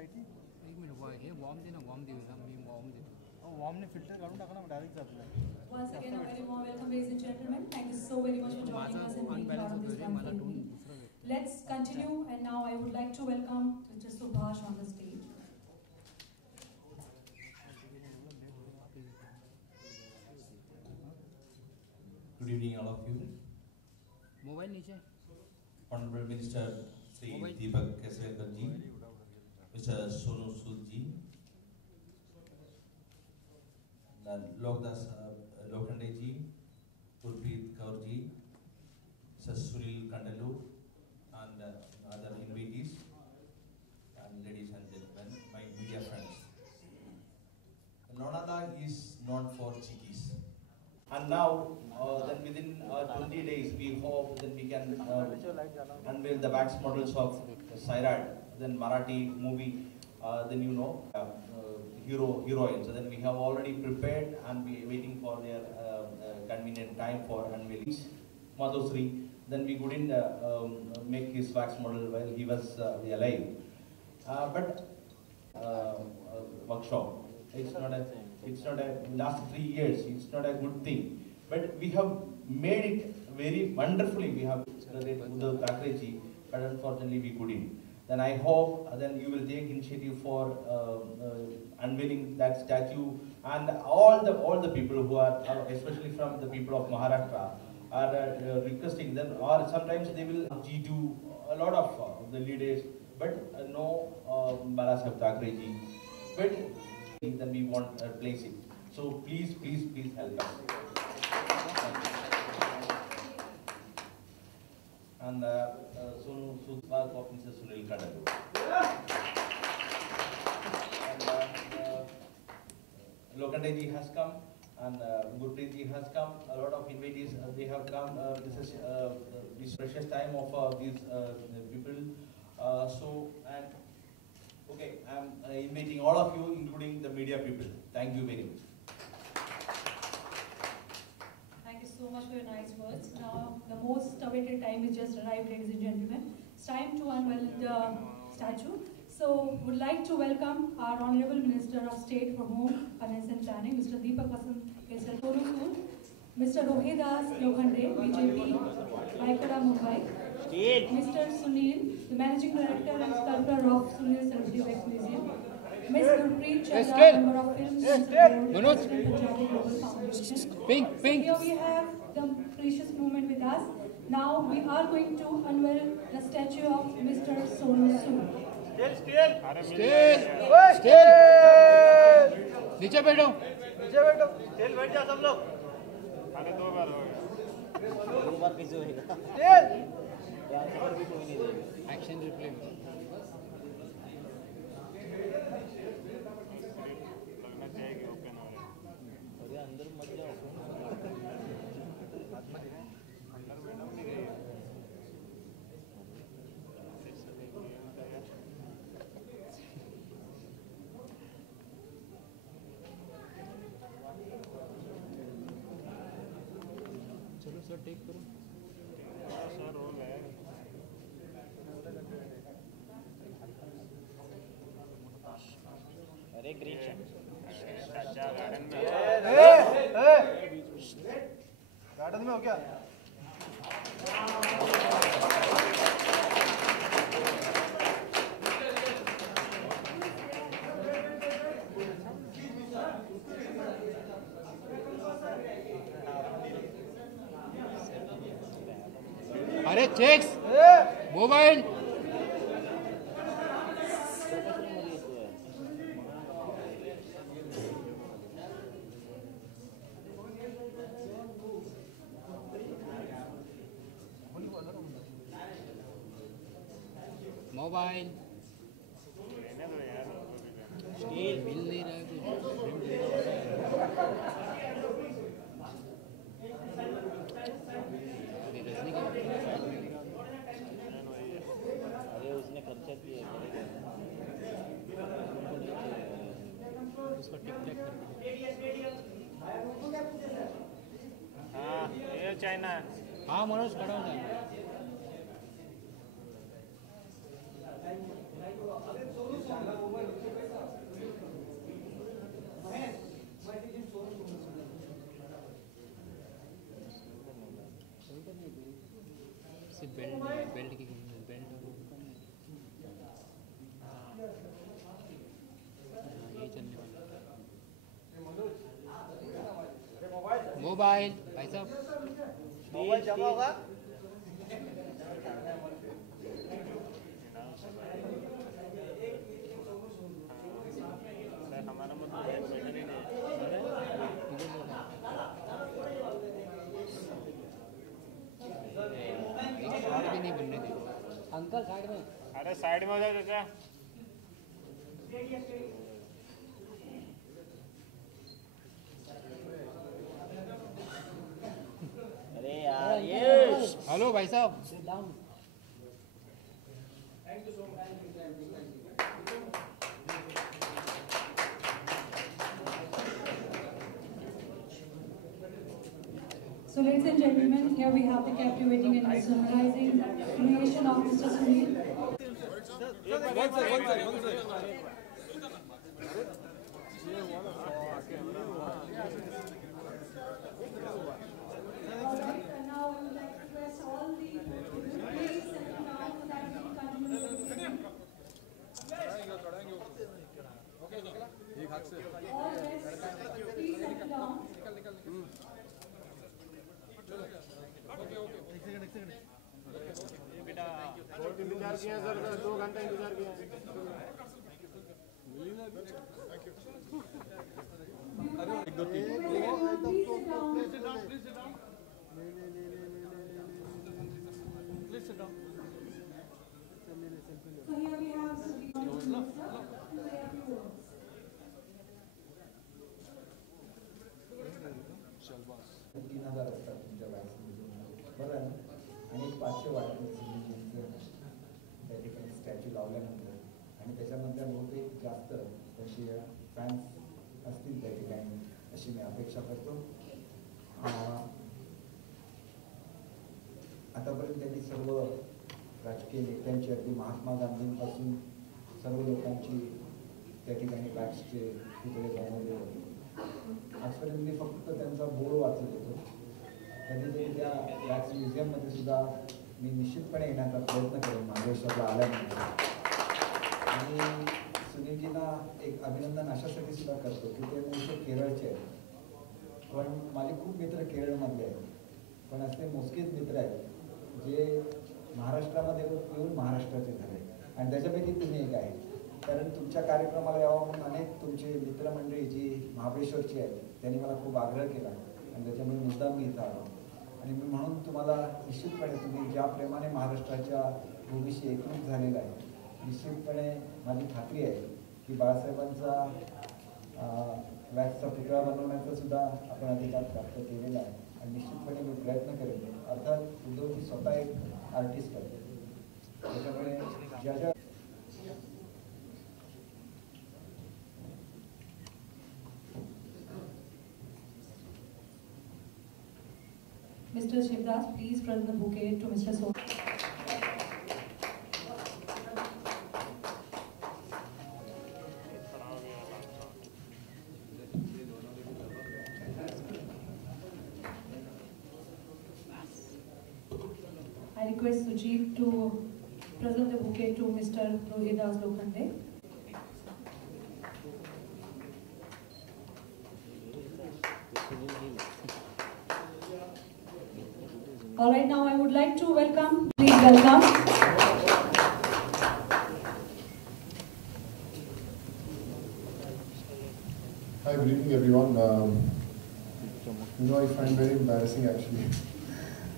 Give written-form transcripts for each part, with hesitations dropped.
लाईटी एक मिनिट हे वॉर्म दे ना वॉर्म दे मी वॉर्म देतो वॉर्मने फिल्टर काढून टाका ना डायरेक्ट जातो. Once again, a very warm welcome, ladies and gentlemen. Thank you so very much for joining us and being part of this wonderful evening. Let's continue, and now I would like to welcome Mr. Subhash on the stage. Good evening, all of you. Mobile नीचे. Honorable Minister Sri Deepak Keswekar ji, Mr. Sonu Sood ji, Lokdas Lokhande ji, Gurpreet Kaur ji, Mr. Sunil Kandalu, and other invitees, and ladies and gentlemen, my media friends. Lonada is not for chickies. And now, then within 20 days, we hope that we can unveil the wax models of Sairad, then Marathi movie, then you know, heroines. So then we have already prepared and we are waiting for their convenient time for unveiling. Madhusri, then we couldn't make his wax model while he was alive. But workshop, it's not a last 3 years, it's not a good thing. But we have made it very wonderfully. We have Uddhav Thackeray, but unfortunately we couldn't. Then I hope then you will take initiative for unveiling that statue, and all the people who are especially from the people of Maharashtra are requesting them, or sometimes they will do a lot of the leaders, but no Balasaheb Thackeray ji. But then we want to place it. So please help us. And Sonu Sood of Mr. Sunil Kandalu. And Lokhande ji has come, and Gurpreet ji has come. A lot of invitees they have come. This is this precious time of these people. Okay, I'm inviting all of you, including the media people. Thank you very much. Thank you so much for your nice words. Now, the most awaited time is just arrived, ladies and gentlemen. It's time to unveil the statue. So, would like to welcome our Honorable Minister of State for Home, Finance and Planning, Mr. Deepak Keswekar, Mr. Rohidas Lokhande, BJP, Vaikara, Mumbai, Mr. Sunil, the Managing Director and Sculptor of Sunil Celebrity Wax Museum, Ms. Gurpreet Chandra, Member of Film Board, President Punjabi Global Foundation. Pink. So here we have the precious moment with us. Now we are going to unveil the statue of Mr. Sonu Sood. Still. नीचे बैठो. Stele बैठ जा सब लोग. अरे 2 बार हो गया. 2 बार कैसे होएगा? Action replay. लगना चाहिए कि ओपन हो रहा है. अरे अंदर मत जाओ. अंदर मैडम भी गई. चलो सर टेक करो. सर रोल है. अरे ग्रीन गार्डन में. गार्डन में हो क्या? अरे चेक्स मोबाइल. मोबाइल लेने दो यार. मिल नहीं रहा है अरे उसने खर्चा किया. उसको टिक टैक हाँ ये चाइना. हाँ मनोज खड़ा हो जाए. मोबाइल ऐसे बेल्ट की बेल्ट ये चलने वाला मोबाइल भाई साहब मोबाइल जमा होगा हमारा मतलब बैठा नहीं भी नहीं बनने दे अंकल साइड में अरे साइड में हो जाओ चाचा अरे यार ये हेलो भाई साहब sit down So ladies and gentlemen, here we have the captivating and mesmerizing creation of Mr. Sunil. Alright, and now I would like to request all the please settle down so that we can continue with the meeting. All guests, please settle down. बेटा बहुत इंतजार किया sir 2 घंटा इंतजार किया So here we have the minister to say a few words. $3,000 असतात तुमच्या vaccination बरं आहे ना आणि 500 वाटलं सिलिंडरचं त्या ठिकाणी स्टॅच्यू लावल्यानंतर आणि त्याच्यानंतर बहुतेक जास्त त्यांचे फॅन्स असतील त्या ठिकाणी अशी मी अपेक्षा करतो आतापर्यंत त्यांनी सर्व राजकीय नेत्यांची अगदी महात्मा गांधींपासून सर्व लोकांची त्या ठिकाणी वॅक्सचे पुतळे बनवले होते आजपर्यंत मी फक्त त्यांचा बोर्ड वाचत होतो कधीतरी त्या वॅक्स म्युझियममध्ये सुद्धा मी निश्चितपणे येण्याचा प्रयत्न करेन महाबळेश्वरला आल्यानंतर आणि सुनीलजींना एक अभिनंदन अशासाठी सुद्धा करतो की ते मूळचे केरळचे आहेत पण माझे खूप मित्र केरळमधले आहेत पण असे मोजकेच मित्र आहेत जे महाराष्ट्रामध्ये येऊन महाराष्ट्राचे झाले आणि त्याच्यापैकी तुम्ही एक आहे कारण तुमच्या कार्यक्रमाला यावं म्हणून अनेक तुमचे मित्रमंडळी जी महाबळेश्वरची आहेत त्यांनी मला खूप आग्रह केला आणि त्याच्यामुळे मुद्दाम मी इथं आलो आणि मी म्हणून तुम्हाला निश्चितपणे तुम्ही ज्या प्रेमाने महाराष्ट्राच्या भूमीशी एकरूप झालेला आहे निश्चितपणे माझी खात्री आहे की बाळासाहेबांचा वॅक्सचा पुतळा बनवण्याचा सुद्धा आपण अधिकार प्राप्त केलेला आहे आणि निश्चितपणे मी प्रयत्न करेन अर्थात उद्धवजी स्वतः एक आर्टिस्ट आहेत त्याच्यामुळे ज्या ज्या Mr. Shivdas, please present the bouquet to Mr. So. I request Sujit to present the bouquet to Mr. Rohidas Lokhande. All right, now I would like to welcome, please welcome. Hi, good evening everyone. I find very embarrassing actually.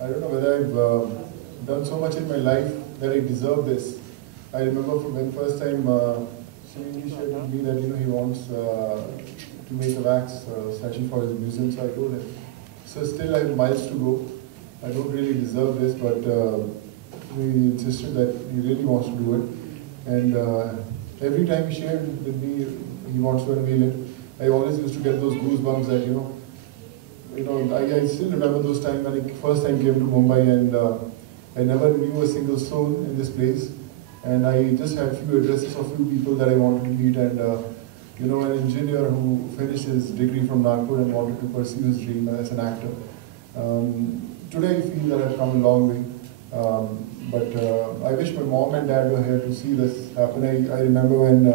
I don't know whether I've done so much in my life that I deserve this. I remember from when first time Sunil shared with me that he wants to make a wax statue for his museum, so I told him. So still I have miles to go. I don't really deserve this, but he insisted that he really wants to do it. And every time he shared with me he wants to unveil it, I always used to get those goosebumps that, I still remember those times when I first time came to Mumbai and I never knew a single soul in this place. And I just had few addresses of few people that I wanted to meet and, an engineer who finished his degree from Nagpur and wanted to pursue his dream as an actor. Today I feel that I've come a long way But I wish my mom and dad were here to see this happen. I remember when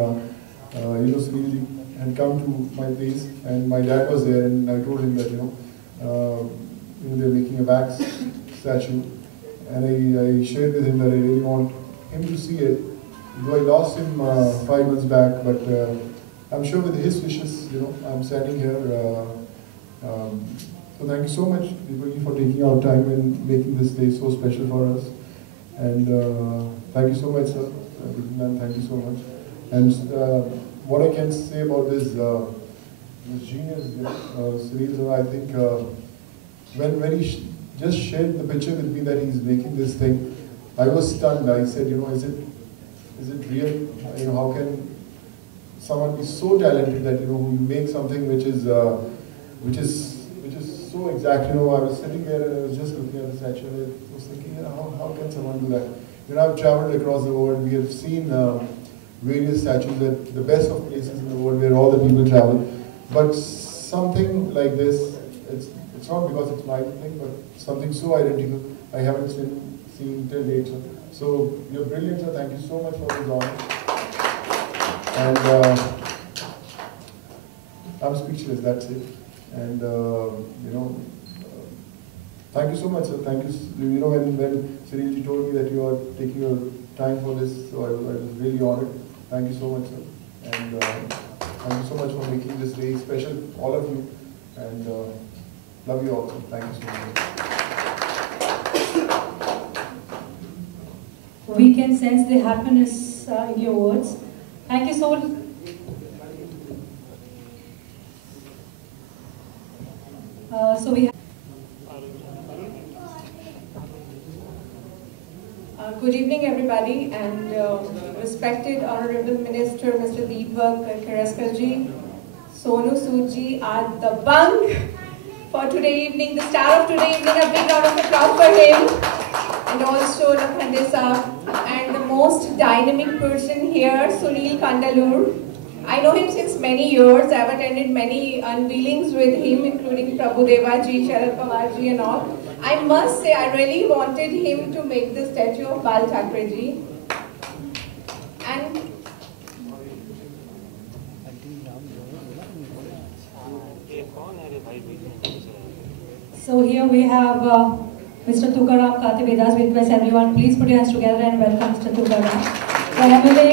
Sunilji had come to my place and my dad was there, and I told him that they're making a wax statue, and I shared with him that I really want him to see it. Though I lost him 5 months back, but I'm sure with his wishes, I'm standing here. So thank you so much, Deepaki, for taking our time and making this day so special for us. And thank you so much, sir. Thank you so much. And what I can say about this genius, Sunil sir, I think when he just shared the picture with me that he's making this thing, I was stunned. I said, is it real? How can someone be so talented that who make something which is so exact? I was sitting there and I was just looking at the statue and I was thinking, how can someone do that? I've traveled across the world. We have seen various statues at the best of places in the world where all the people travel. But something like this, it's not because it's my thing, but something so identical I haven't seen till date. So you're brilliant, sir. Thank you so much for this honor. And I'm speechless. That's it. And thank you so much, sir. Thank you. When Sunilji told me that you are taking your time for this, so I was really honored. Thank you so much, sir. And thank you so much for making this day special, all of you. And love you all. Thank you so much. We can sense the happiness in your words. Thank you so much. So we have good evening, everybody, and respected Honorable Minister Mr. Deepak Kheraskarji, Sonu Sood ji are the bunk for today evening, the star of today evening. A big round of applause for him, and also Lakhande Saab, and the most dynamic person here, Sunil Kandalur. I know him since many years. I have attended many unveilings with him, including Prabhudeva ji, Sharad Pawar ji and all. I must say, I really wanted him to make the statue of Bal Thackeray ji. And so here we have Mr. Tukaram Kativedas. We request everyone, please put your hands together and welcome Mr. Tukaram. The MLA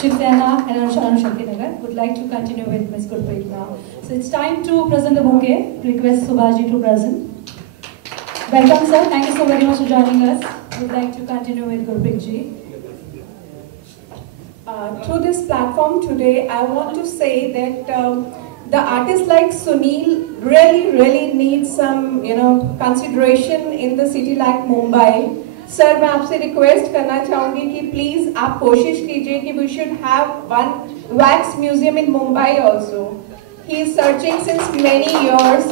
Shiv Sena and Anushakti Nagar would like to continue with Ms. Gurpreet now. So it's time to present the bouquet. Request Subhaji to present. Welcome, sir. Thank you so very much for joining us. Would like to continue with Gurpreet ji. Through this platform today, I want to say that the artists like Sunil really need some consideration in the city like Mumbai. Sir, मैं आपसे request करना चाहूँगी कि please आप कोशिश कीजिए कि we should have one wax museum in Mumbai also. He is searching since many years.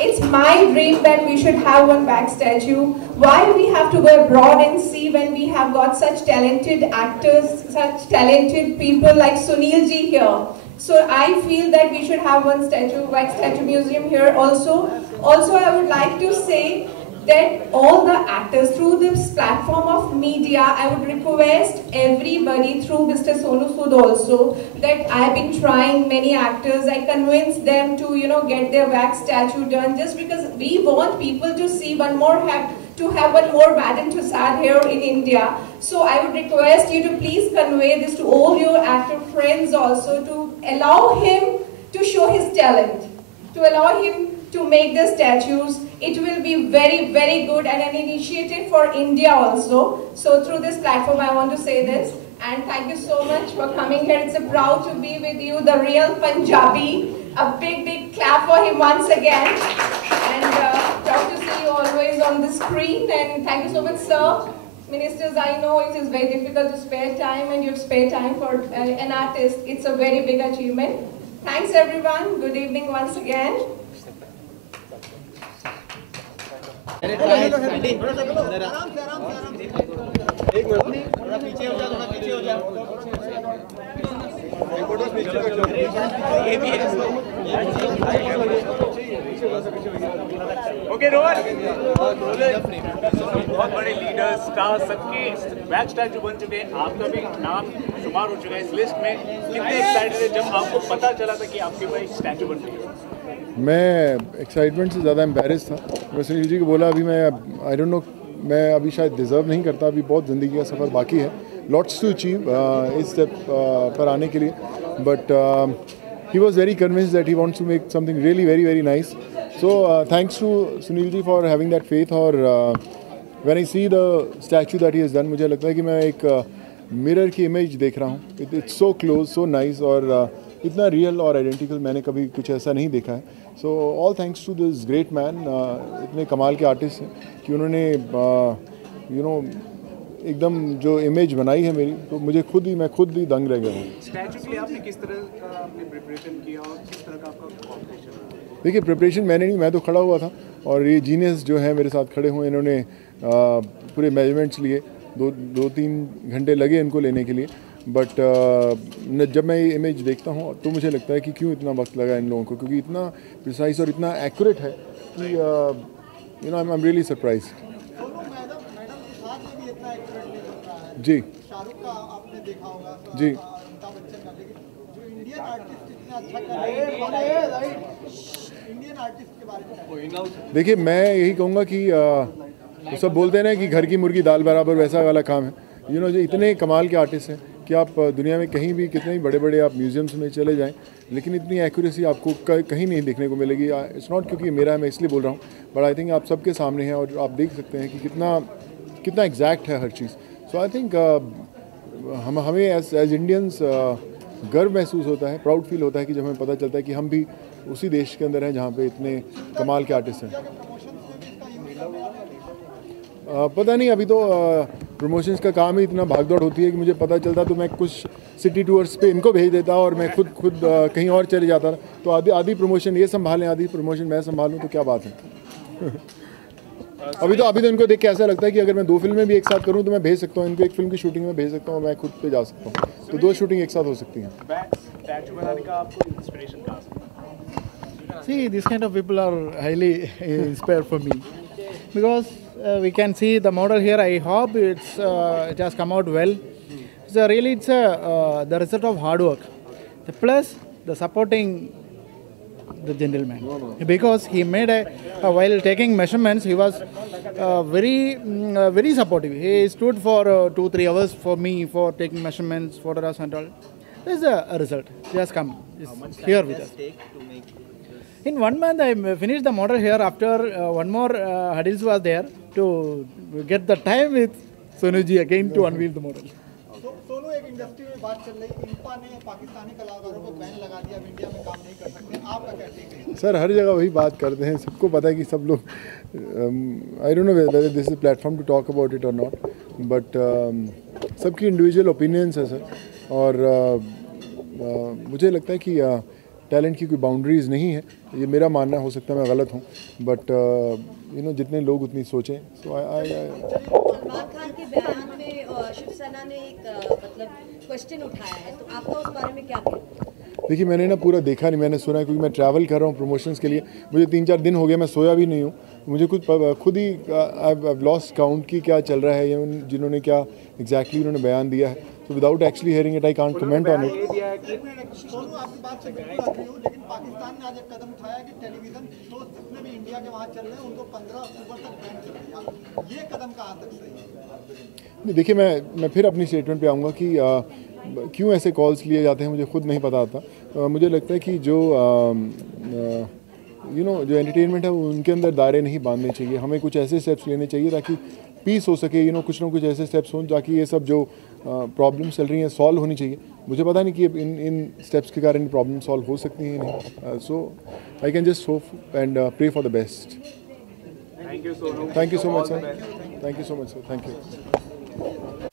It's my dream that we should have one wax statue. Why we have to go abroad and see when we have got such talented actors, such talented people like Sunil ji here? So I feel that we should have one statue, wax statue museum here also. Also, I would like to say that all the actors through this platform of media, I would request everybody through Mr. Sonu Sood also that I have been trying many actors. I convinced them to get their wax statue done just because we want people to see one more Madam Tussauds here in India. So I would request you to please convey this to all your actor friends also to allow him to show his talent, to allow him to make the statues. It will be very good and an initiative for India also. So through this platform I want to say this, and thank you so much for coming here. It's a proud to be with you, the real Punjabi. A big clap for him once again, and proud to see you always on the screen. And thank you so much, sir. Ministers, I know it is very difficult to spare time, and you've spared time for an artist. It's a very big achievement. Thanks everyone. Good evening once again. पीछे हो जा okay Rohan, बहुत बड़े leader star सबके back statue बन चुके हैं, आपका भी नाम शुमार हो चुका है इस लिस्ट में। कितने एक्साइटेड थे जब आपको पता चला था कि आपके ऊपर एक स्टैचू बन रही है? मैं एक्साइटमेंट से ज़्यादा एम्बेरस था। मैं सुनील जी को बोला अभी मैं आई डोंट नो, मैं अभी शायद डिज़र्व नहीं करता, अभी बहुत ज़िंदगी का सफ़र बाकी है, लॉट्स टू अचीव इस स्टेप पर आने के लिए, but he was very convinced that he wants to make something really very very nice. So thanks to Sunil ji for having that faith. और when I see the statue that he has done, मुझे लगता है कि मैं एक mirror की image देख रहा हूँ. It's so close, so nice और इतना रियल और आइडेंटिकल मैंने कभी कुछ ऐसा नहीं देखा है. So all thanks to this great man, इतने कमाल के आर्टिस्ट हैं कि उन्होंने you know एकदम जो इमेज बनाई है मेरी, तो मैं खुद ही दंग रह गया हूँ. स्टैचू के लिए आपने किस तरह का आपने प्रिपरेशन किया और किस तरह का आपका कॉम्पिटिशन? देखिए प्रिपरेशन मैंने नहीं, मैं तो खड़ा हुआ था और ये जीनियस जो है मेरे साथ खड़े हुए, इन्होंने पूरे मेजरमेंट्स लिए, दो तीन घंटे लगे इनको लेने के लिए, बट जब मैं ये इमेज देखता हूँ तो मुझे लगता है कि क्यों इतना वक्त लगा इन लोगों को, क्योंकि इतना प्रिसाइज और इतना एक्यूरेट है कि you know I am really surprised. जी शाहरुख का आपने देखा होगा, जी अमिताभ बच्चन का, लेकिन जो इंडियन आर्टिस्ट इतना अच्छा कर रहे हैं, इंडियन आर्टिस्ट के बारे में देखिए मैं यही कहूँगा कि तो सब बोलते हैं ना कि घर की मुर्गी दाल बराबर, वैसा वाला काम है. यू नो जो इतने कमाल के आर्टिस्ट हैं कि आप दुनिया में कहीं भी कितने भी बड़े बड़े आप म्यूजियम्स में चले जाएं, लेकिन इतनी एक्यूरेसी आपको कहीं नहीं देखने को मिलेगी. इट्स नॉट क्योंकि मेरा है, मैं इसलिए बोल रहा हूँ, बट आई थिंक आप सबके सामने हैं और आप देख सकते हैं कि कितना एग्जैक्ट है हर चीज़. सो आई थिंक हमें एज इंडियंस गर्व महसूस होता है, प्राउड फील होता है कि जब हमें पता चलता है कि हम भी उसी देश के अंदर हैं जहाँ पे इतने कमाल के आर्टिस्ट हैं. पता नहीं, अभी तो प्रमोशंस का काम ही इतना भागदौड़ होती है कि मुझे पता चलता तो मैं कुछ सिटी टूर्स पे इनको भेज देता और मैं खुद कहीं और चले जाता. तो आधी प्रमोशन ये संभालें, आधी प्रमोशन मैं संभालूँ, तो क्या बात है. अभी तो इनको देख के ऐसा लगता है कि अगर मैं 2 फिल्में भी एक साथ करूं तो मैं भेज सकता हूं इनको, एक फिल्म की शूटिंग में भेज सकता हूं, मैं खुद पे जा सकता हूं, तो 2 शूटिंग एक साथ हो सकती हैं. स्टैचू बनाने का आपको इंस्पिरेशन कहां से? See, this kind of people are highly inspired for me, because we can see the model here. I hope it has come out well. So really, it's the result of hard work, plus the supporting the gentleman, because he made while taking measurements, he was very supportive. He stood for 2-3 hours for me for taking measurements, photographs and all. There's a result. He has come. It's here with us. In 1 month, I finished the model here. After one more hurdles was there to get the time with Sonuji again to unveil the model. Sonu, एक industry में बात चल रही, इंपा ने पाकिस्तानी कलाकारों को ban लगा दिया, इंडिया में काम नहीं कर सकते, आपका क्या टेक है? सर हर जगह वही बात करते हैं, सबको पता है कि सब लोग, I don't know whether this is platform to talk about it और नॉट, बट सबकी इंडिविजुअल ओपिनियंस है सर. और मुझे लगता है कि टैलेंट की कोई बाउंड्रीज नहीं है, ये मेरा मानना, हो सकता है मैं गलत हूँ, बट यू नो जितने लोग उतनी सोचें. सो सलमान खान के बयान में शिवसेना ने एक मतलब क्वेश्चन उठाया है, तो आपका उस बारे में क्या कहना है? देखिए मैंने ना पूरा देखा नहीं, मैंने सुना है, क्योंकि मैं ट्रैवल कर रहा हूँ प्रमोशंस के लिए, मुझे 3-4 दिन हो गए, मैं सोया भी नहीं हूँ, मुझे खुद ही आई लॉस्ट काउंट की क्या चल रहा है, या जिन्होंने क्या एग्जैक्टली उन्होंने बयान दिया है. So without actually hearing it, I can't comment on it. Sonu, आपकी बात से बिल्कुल agree हूं, लेकिन पाकिस्तान ने आज एक कदम उठाया कि टेलीविजन शो जितने भी इंडिया के वहाँ चल रहे हैं उनको 15 अक्टूबर तक बैन कर दिया. ये कदम कहाँ तक सही है? देखिए मैं फिर अपनी स्टेटमेंट पे आऊँगा कि क्यों ऐसे कॉल्स लिए जाते हैं, मुझे खुद नहीं पता आता. मुझे लगता है कि जो यू नो जो एंटरटेनमेंट है उनके अंदर दायरे नहीं बांधने चाहिए, हमें कुछ ऐसे स्टेप्स लेने चाहिए ताकि पीस हो सके. यू नो कुछ ना कुछ ऐसे स्टेप्स हों ताकि ये सब जो प्रॉब्लम्स चल रही हैं सॉल्व होनी चाहिए. मुझे पता नहीं कि इन स्टेप्स के कारण प्रॉब्लम सॉल्व हो सकती हैं नहीं. So I can just hope and pray for the best. Thank you Sonu. Thank you so much sir. Thank you so much sir. Thank you.